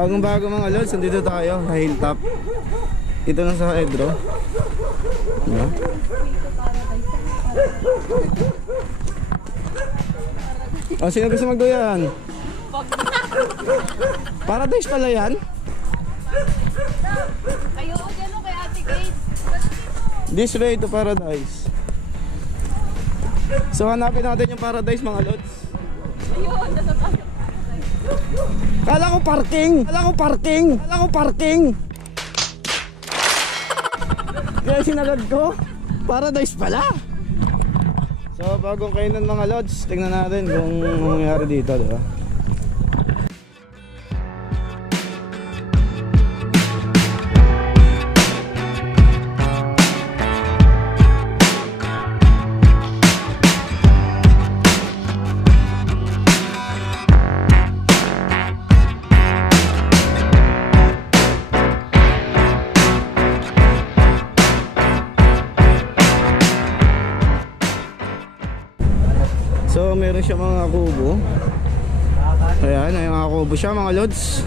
Bagong bago mga lods, nandito tayo sa hilltop. Ito lang sa Edro. Diba? Oh, sino gusto magduyan? Paradise pala yan? Ayoko dyan kay Ate Kate. This way to paradise. So hanapin natin yung paradise mga lods. Ayun, nasa tayo. Kala ko parking! Kala ko parking! Kala ko parking! Kaya sinagad ko, paradise pala! So bagong kainan mga lods, tingnan natin kung mangyayari dito, di ba? So meron siya mga kubo. Ayan, ay mga kubo siya mga lods.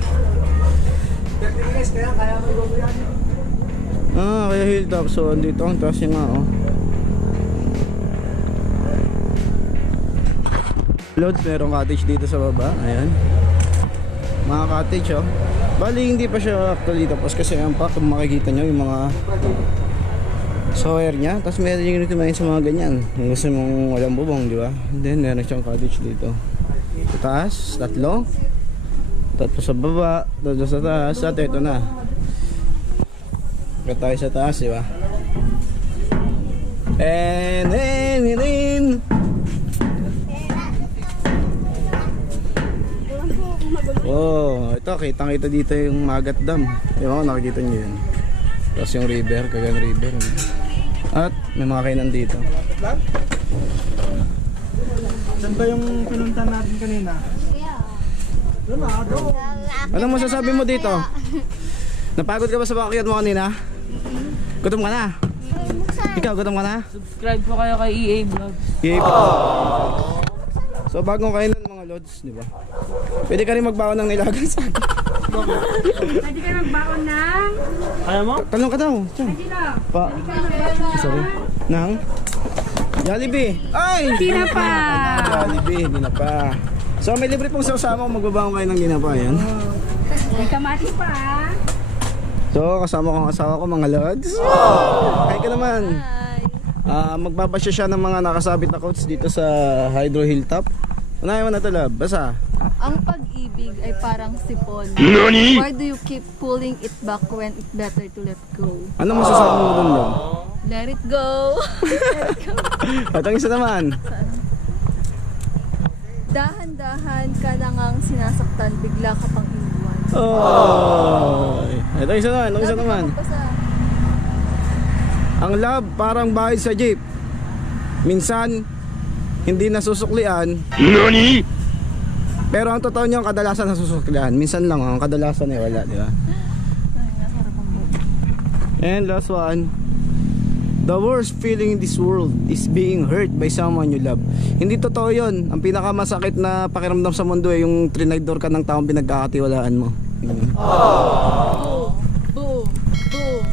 Ah, kaya hilltop. So andito ang taas niya nga oh. Lods, merong cottage dito sa baba. Ayan, mga cottage oh. Bali hindi pa siya actually tapos kasi ang pa kung makikita nyo yung mga sower niya, tapos meron yung recommend sa mga ganyan kung gusto mong walang bubong, di ba? And then meron siyang cottage dito sa taas, tatlo, tapos sa baba, tatlo sa taas, at ito na ito tayo sa taas, di ba? And then oh, ito kitang kita dito yung Magat Dam, di ba? Nakikita nyo yun, tapos yung river, Cagayan River. At may mga kainan dito. Saan ba yung pinunta natin kanina? Doon na, doon. Anong masasabi mo dito? Napagod ka ba sa backyard mo kanina? Gutom ka na? Ikaw, gutom ka na? Subscribe po kayo kay EA Vlogs. Yay po. So bagong kainan mga lods, di ba? Pwede ka rin magbaon ng nilagang sa akin. Pwede kayo magbaon ng... Kaya mo? Talong ka daw. Tiyan. Pwede na. Pa. Sorry. Nang? Jollibee. Ay! Tinapa. Jollibee, hindi na pa. So may libre pong sasama kung magbabaon kayo ng ginapa. Yan. May kamatis pa. So kasama ko ang asawa ko mga lods. Hi ka naman. Magbabasya siya ng mga nakasabit na coats dito sa Hydro Hilltop. Unahin mo na ito, love. Basa. Ang pag-ibig ay parang sipon. Why do you keep pulling it back when it's better to let go? Ano masasabi mo dun, love? Let it go. At ang isa naman. Dahan-dahan ka na ngang sinasaktan, bigla ka pang iniwan. Oh. Ito isa naman, ito isa naman. Basta, Ang love parang bahay sa jeep. Minsan hindi nasusuklian. Nani? Pero ang totoo niya, ang kadalasan nasusuklian. Minsan lang, ang kadalasan ay wala, di ba? And last one. The worst feeling in this world is being hurt by someone you love. Hindi totoo yun. Ang pinakamasakit na pakiramdam sa mundo ay yung trinaydor ka ng taong pinagkakatiwalaan mo. boom, boom.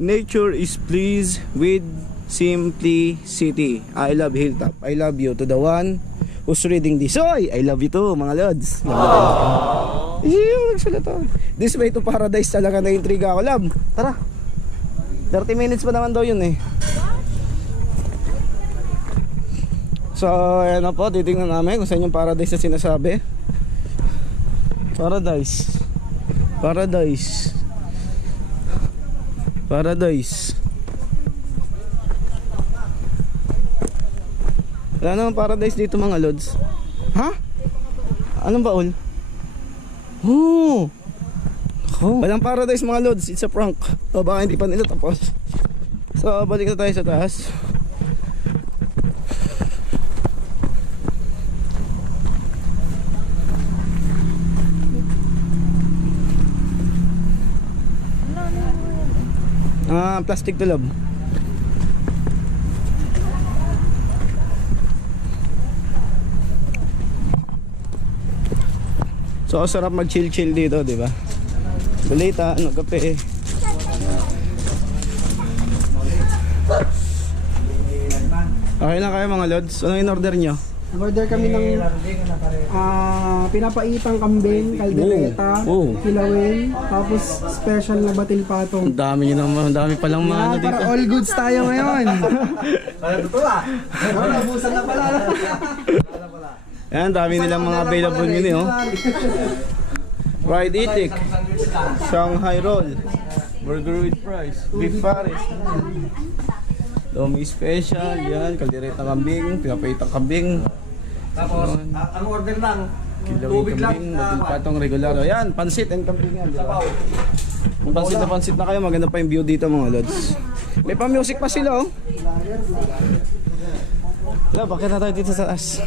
Nature is pleased with simplicity. I love Hilltop. I love you to the one who's reading this. Oy, I love you too, mga lods. Nagsalita. This way to paradise talaga, na intriga ako, love. Tara. 30 minutes pa naman daw yun eh. So, ayan na po, titingnan namin kung saan yung paradise na sinasabi. Paradise. Paradise. Paradise. Wala naman paradise dito mga lods. Ha? Anong baul? Oh! Walang paradise mga lods, it's a prank. O baka hindi pa nila tapos. So balik na tayo sa taas. Plastic to love. So sarap mag-chill-chill dito, di ba? Balita, ano, kape. Okay na kayo mga lods. Ano in order nyo? Order kami ng pinapaitang kambing, kaldereta, Oh. kilawin, tapos special na batil patong. Ang dami nyo naman, ang dami palang mga ano dito. Para all goods tayo ngayon. Nabusan na pala. Ayan, dami nilang mga available menu, oh. Fried itik, Shanghai roll, burger with fries, beef pares, Lomi special, yan, kaldereta kambing, pinapaitang kambing. Tapos, ang order lang, Kilawin kambing, batil patong regular. Ayan, pansit and kambing yan, di ba? Kung pansit na kayo, maganda pa yung view dito mga lods. May pa-music pa sila, oh. Wala, bakit na tayo dito sa taas?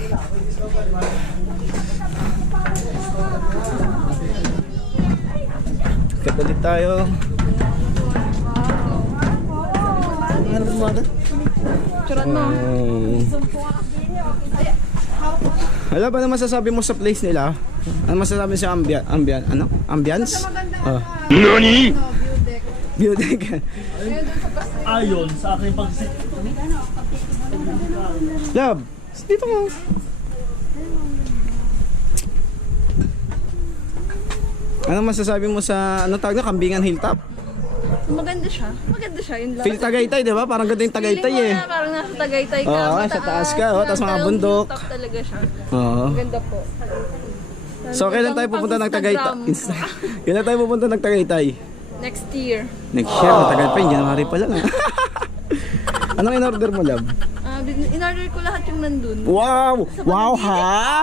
Katulit tayo. Churan mo. Wala ba na masasabi mo sa place nila? Ano masasabi sa ambience? Oh. NANI?! View deck. ayon sa aking Love, dito mo. Ano masasabi mo sa ano tawag na Kambingan Hilltop? Maganda siya. Maganda siya. Yun lang. Feel Tagaytay, di ba? Parang ganda yung Tagaytay eh. Feeling mo na parang nasa Tagaytay ka. Oo, sa taas ka, oh, tapos mga bundok. Top talaga siya. Oo. Maganda po. So kailan tayo pupunta ng Tagaytay? Kailan tayo pupunta ng Tagaytay? Next year. Next year, matagal pa, January pa lang. Anong in-order mo, love? In-order ko lahat yung nandun. Wow! Wow, ha?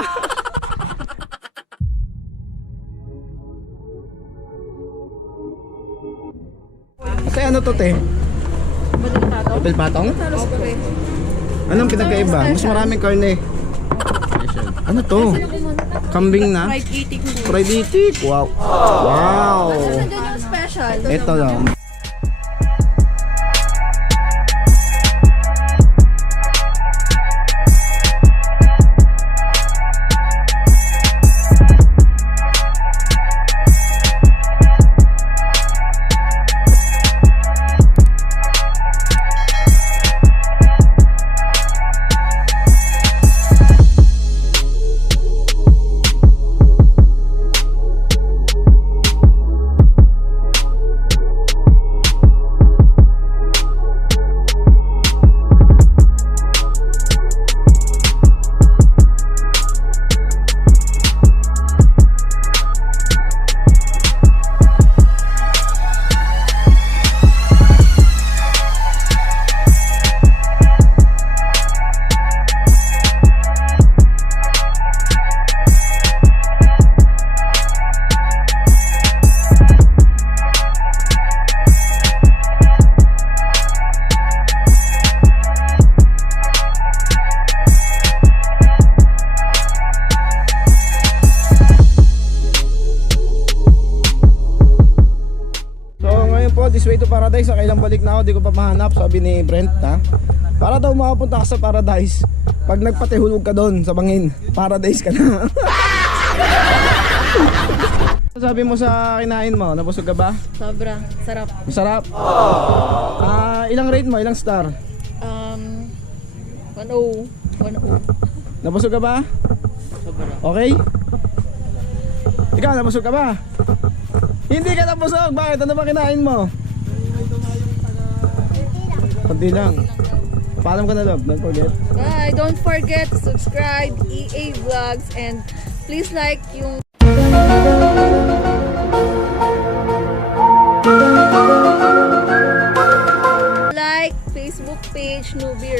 Ate, ano to, te? Badal tato. Batil patong? Talos ko rin. Anong pinagkaiba? Mas maraming karne. Ano to? Kambing na? Fried itik mo. Fried itik? Wow! Wow! Nandiyan yung special. Ito lang. This way to Paradise, kailang balik na ako, di ko pa mahanap, sabi ni Brent, ha? Para daw makapunta ka sa Paradise, pag nagpatihulog ka doon sa bangin, Paradise ka na. Sabi mo sa kinain mo, nabusog ka ba? Sobra. Sarap. Masarap? Ilang rate mo, ilang star? 1-0. 1-0. Nabusog ka ba? Okay? Ikaw, nabusog ka ba? Hindi ka nabusog, bakit? Ano ba kinain mo? Kunti lang. Paalam ka na, love, don't forget. Bye! Don't forget to subscribe EA Vlogs and please like yung like Facebook page Newbie